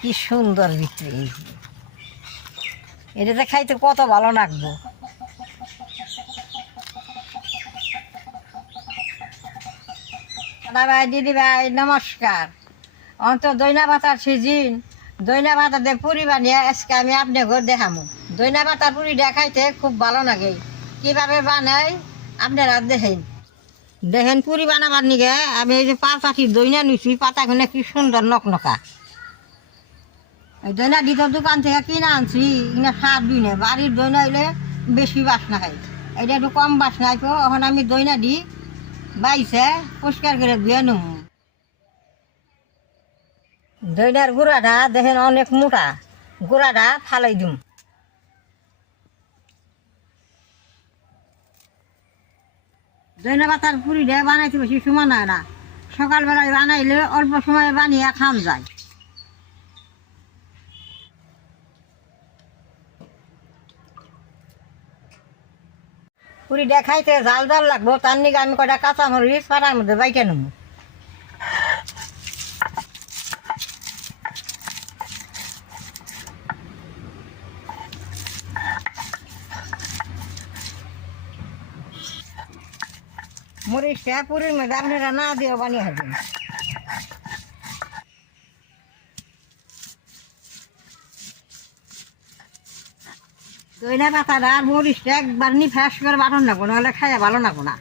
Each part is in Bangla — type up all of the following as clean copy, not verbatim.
কি সুন্দর বিক্রি, এটাতে খাইতে কত ভালো লাগবো। দাদা ভাই, দিদি ভাই, নমস্কার। অন্ত দইনা পাতার সিজিন, দইনা পাতা দিয়ে পুরি বানিয়ে আজকে আমি আপনি ঘর দেখামো। দইনা পাতার পুরি দেখাইতে খুব ভালো লাগে, কিভাবে বানাই আপনারা দেখেন। দেখেন পুরি বানাবার নিগে আমি এই যে পাতাটি দইনা নিছি, পাতাগুলো কি সুন্দর নকনকা। এই দইনা দিত দোকান থেকে কিনে আনছি, এখানে স্বাদ দিই না। বাড়ির দইনা হইলে বেশি বাসনা খাই, এটা একটু কম বাসনা খাইতো। এখন আমি দইনা দিই বাইছে পরিষ্কার করে ধুয়ে নেব। দইনার গুঁড়াটা দেখেন অনেক মোটা, গুঁড়াটা ফালাই দিম। দইনা পাতার পুরিটা বানাইতে বেশি সময় হয় না, সকালবেলায় বানাইলে অল্প সময়ে বানিয়ে খান যায়। পুরিটা খাইতে জাল জাল লাগবো, তার নিকে আমি কটা কাঁচামরিচ পাড়ার মধ্যে বাইটে নেব। মরিচটা পুরীর মধ্যে আপনারা না দিয়েও বানিয়ে খাবেন। দইনা পাতাটা আর মরিচটা একবার নি ফ্যাস করে বাটন লাগবো, নাহলে খাইয়া ভালো লাগবো না।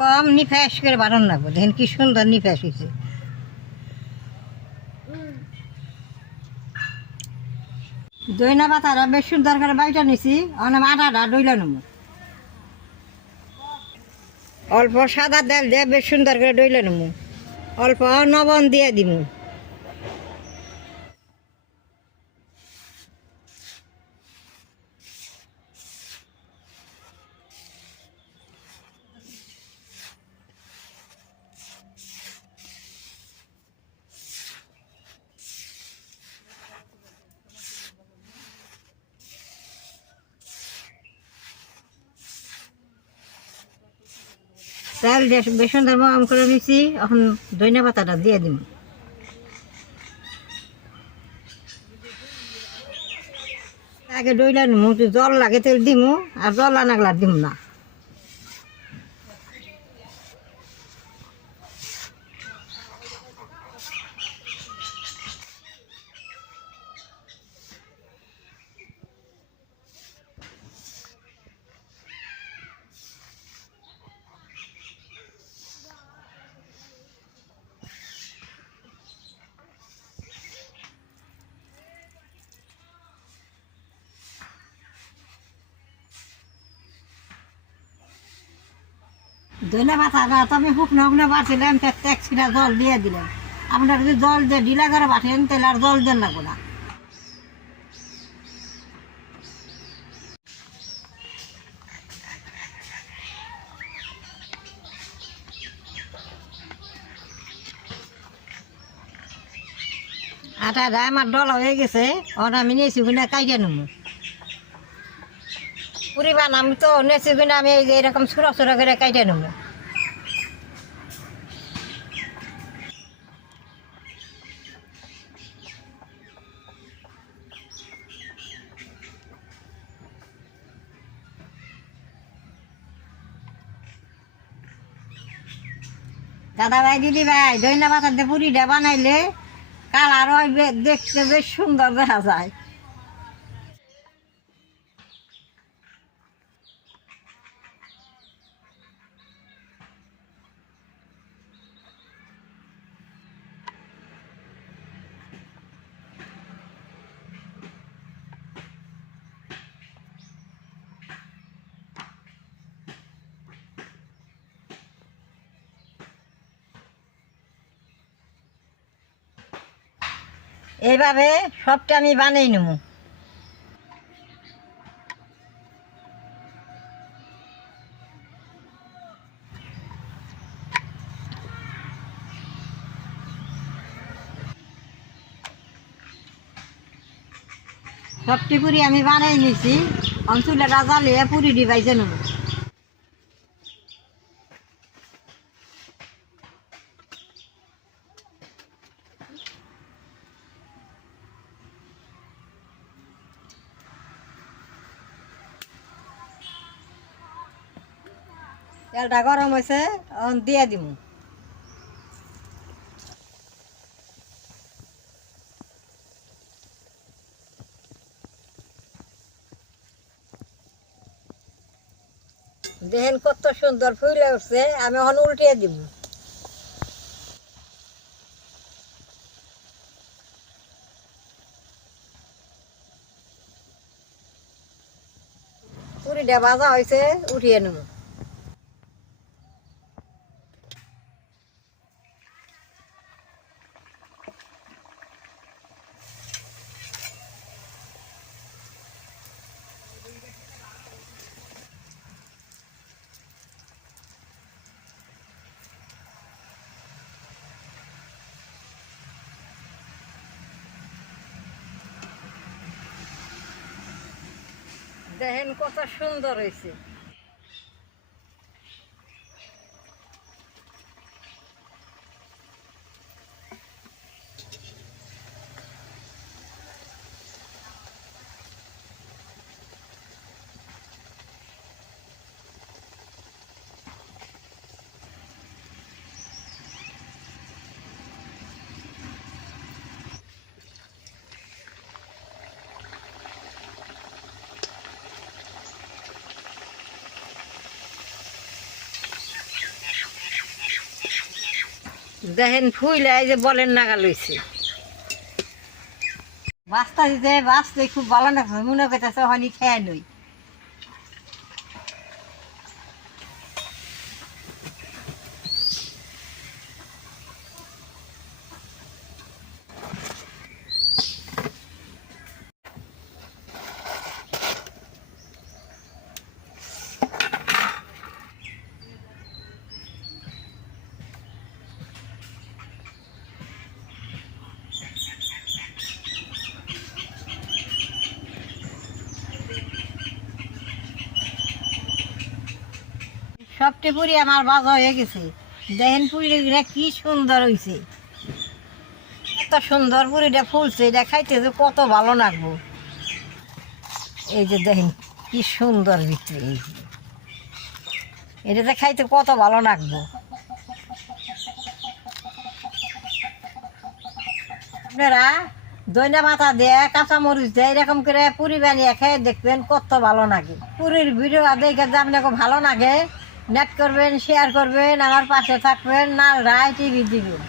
কম নিফাস করে বাটন লাগবো, দেখেন কি সুন্দর নিফাস হয়েছে। দইনা পাতাটা বেশ সুন্দর করে বাইটা নিছি, অনেক আটাটা ডইলা নেব। অল্প সাদা তেল দিয়ে বেশ সুন্দর করে ডইলা নেব, অল্প লবণ দিয়ে দিব। তেল দিয়ে বেশ সুন্দর মম করে নিছি, এখন দইনা পাতাটা দিয়ে দিব। আগে ডইলা নেব, জল লাগে তেল দিব, আর জল আনাগলা দিব না। দইনা পাতাটা তো আমি শুকনো শুকনো বাড়ছিলাম, এক ছিটা জল দিয়ে দিলাম। আপনারা যদি জল দিয়ে ঢিলা করে বাটেন তাহলে আর জল দেন লাগবো না। আটাটা আমার ডলা হয়ে গেছে, ওর আমি নেছি কিনা কাইটে নেবো। পুরি বানাম তো নেছি কিনা আমি এই যে এরকম ছোটো ছোটো করে কাইটে নেবো। দাদা ভাই, দিদি ভাই, দইনা পাতার দিয়ে পুরিটা বানাইলে কালার হয়, দেখতে বেশ সুন্দর দেখা যায়। এইভাবে সবটা আমি বানিয়ে নেব। সবটি পুরি আমি বানাই নিছি, অঞ্চলে জ্বালিয়ে পুরি ডিবাইছে নেব। তেলটা গরম হয়েছে, দিয়ে দিব। দেখেন কত সুন্দর ফুলে উঠছে, আমি এখন উল্টিয়ে দিব। পুরিটা ভাজা হয়েছে, উঠিয়ে নেব। দেখেন কত সুন্দর হয়েছে। দেখেন ফুইলে এই যে বলেন নাগা লইছে। বাস্তা দিতে বাঁচতে খুব ভালো না, মনে করতেছে হনি খেয়ে নই। সবটি পুরি আমার ভাজা হয়ে গেছে। দেখেন পুরিটা কি সুন্দর হয়েছে, এত সুন্দর পুরিটা ফুলছে, এটা খাইতে যে কত ভালো লাগবো। এই যে দেখেন কি সুন্দর ভিতরে, এটাতে খাইতে কত ভালো লাগবো। আপনারা দইনা পাতা দিয়ে কাঁচামরিচ দিয়ে এরকম করে পুরি বানিয়ে খেয়ে দেখবেন কত ভালো লাগে। পুরীর ভিডিও দেখে যে আপনাকে ভালো লাগে, নেট করবেন, শেয়ার করবেন, আমার পাশে থাকবেন, নাল রায় টিভি দিবেন।